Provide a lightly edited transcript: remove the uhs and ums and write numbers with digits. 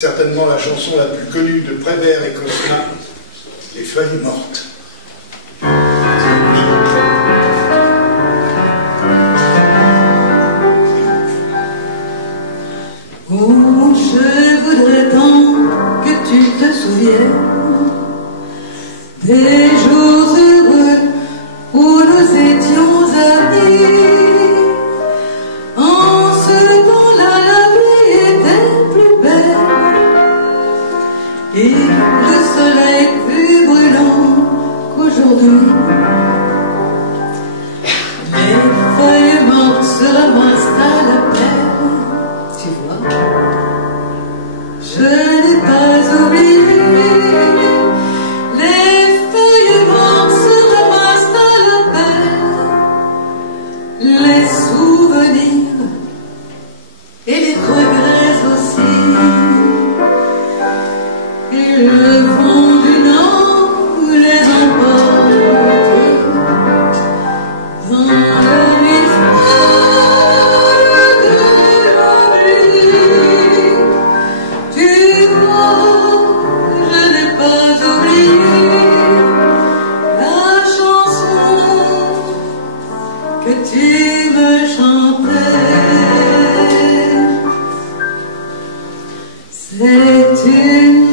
Certainement la chanson la plus connue de Prévert et Cosma, Les feuilles mortes. Oh, je voudrais tant que tu te souviennes des jours heureux où nous étions amis. En ce temps-là, la vie était plus belle et le soleil plus brûlant qu'aujourd'hui. Les feuilles mortes se ramassent à la pelle, tu vois. Je n'ai pas oublié. Les feuilles mortes se ramassent à la pelle. Les souvenirs et les regrets aussi. Et le vent du nord les emporte dans la nuit froide de l'oubli. Tu vois, je n'ai pas oublié la chanson que tu me chantais. C'est une